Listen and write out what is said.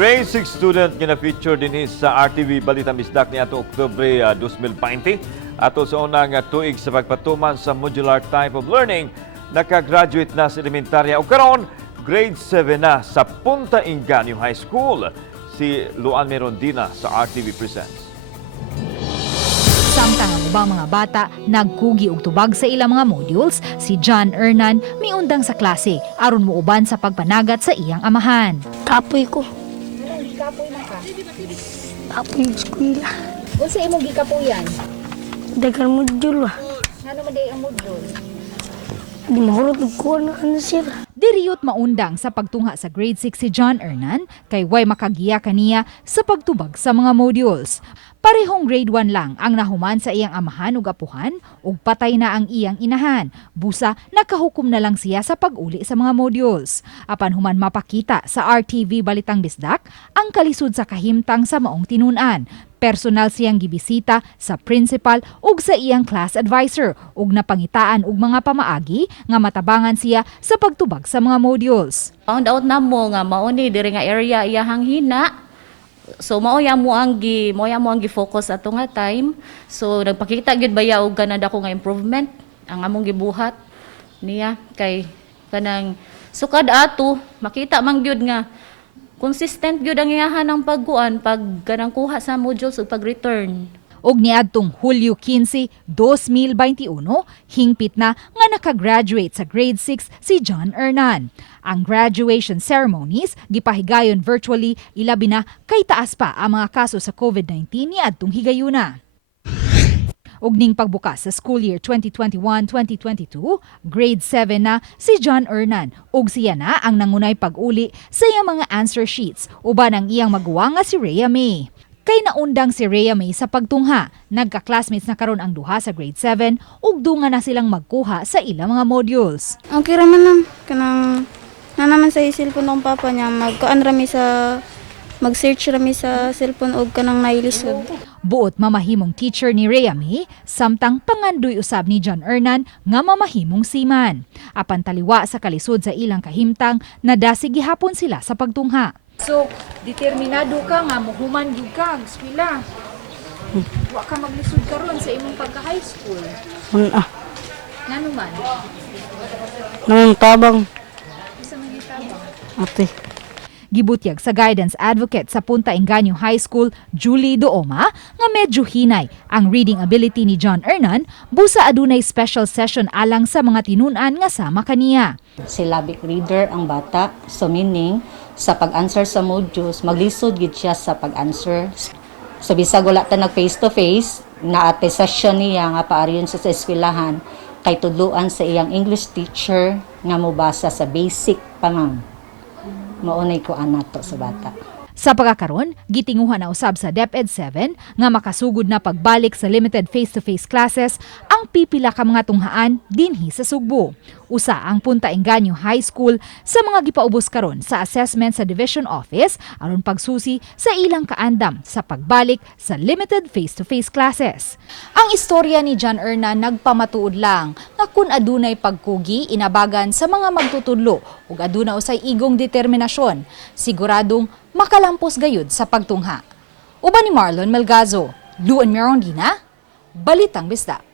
Grade 6 student nga na-feature din sa RTV Balita Misdak ni ato Oktubre 2020. Ato sa unang tuig sa pagpatuman sa modular type of learning, nakagraduate na sa elementarya o karon grade 7 na sa Punta Inganyo High School. Si Luan Merondina sa RTV Presents. Samtang ang ubang mga bata nagkugi og tubag sa ilang mga modules, si John Hernan miundang sa klase aron muuban sa pagpanagat sa iyang amahan. Kapoy ko. Kapoy na ka? Kapoy yung eskwela. Unsa imong gikapoyan? Dagan module ba? Ngano man day ang module? Di mahurot ko na sir. Diriyot maundang sa pagtungha sa grade 6 si John Hernan kay way makagiya kaniya sa pagtubag sa mga modules. Parehong grade 1 lang ang nahuman sa iyang amahan ug apuhan ug patay na ang iyang inahan. Busa nakahukom na lang siya sa pag-uli sa mga modules. Apan human mapakita sa RTV Balitang Bisdak ang kalisod sa kahimtang sa maong tinun-an. Personal siyang gibisita sa principal ug sa iyang class advisor ug napangitaan og mga pamaagi nga matabangan siya sa pagtubag sa mga modules. Found out na mo nga mauni diri nga area iyahang hina. So mao ya mo ang gi-focus ato nga time. So nagpakita gyud baya og kanang dako nga improvement ang among gibuhat niya kay kanang sukad ato makita man gyud nga consistent gyud ang iyahan ng pagkuan pag ganang kuha sa modules ug pag-return. Og niadtong Hulyo 15, 2021, hingpit na nga nakagraduate sa grade 6 si John Hernan. Ang graduation ceremonies gipahigayon virtually, ilabi na kay taas pa ang mga kaso sa COVID-19 niadtong higayuna. Og ning pagbukas sa school year 2021-2022, grade 7 na si John Hernan ug siya na ang nangunay pag-uli sa iyang mga answer sheets uban ang iyang maguwa nga si Rhea May. Kay naundang si Rhea May sa pagtungha, nagka-classmates na karon ang duha sa grade 7 ug dunga na silang magkuha sa ilang mga modules. Okay raman lang kanang naman sa cellphone ng papa niya mag-search rami sa cellphone og kanang nailisod. Buot mamahimong teacher ni Rhea May, samtang pangandoy usab ni John Hernan nga mamahimong seaman. Apan taliwa sa kalisod sa ilang kahimtang, nadasig gihapon sila sa pagtungha. So, determinado ka nga mohuman gyud ka eskwela. Wa ka maglisod karon sa imong pagka-high school. Ngano man? Nang tabang. Isa man gitabang. Ate. Gibutyag sa guidance advocate sa Punta Inganyo High School, Julie Dooma, nga medyo hinay ang reading ability ni John Hernan, busa adunay special session alang sa mga tinun-an nga sama kaniya. Syllabic reader ang bata, so meaning sa pag-answer sa modules, maglisod gid siya sa pag-answer. So bisag wala ta nag face to face, naate session niya nga paariyon sa eskwelahan kay tudluan sa iyang English teacher nga mobasa sa basic pa man. Maunay ko anato sa bata. Sa pagkakaron, gitinguhan na usab sa DepEd 7 nga makasugod na pagbalik sa limited face-to-face classes ang pipila ka mga tunghaan dinhi sa Sugbo. Usa ang Punta Inganyo High School sa mga gipaubos karon sa assessment sa Division Office aron pagsusi sa ilang kaandam sa pagbalik sa limited face-to-face classes. Ang istorya ni John Hernan nagpamatuod lang nga kun adunay pagkugi inabagan sa mga magtutudlo ug aduna usay igong determinasyon, siguradong makalampos gayud sa pagtungha. Uban ni Marlon Melgazo, Luan Merondina, Balitang Bisdak.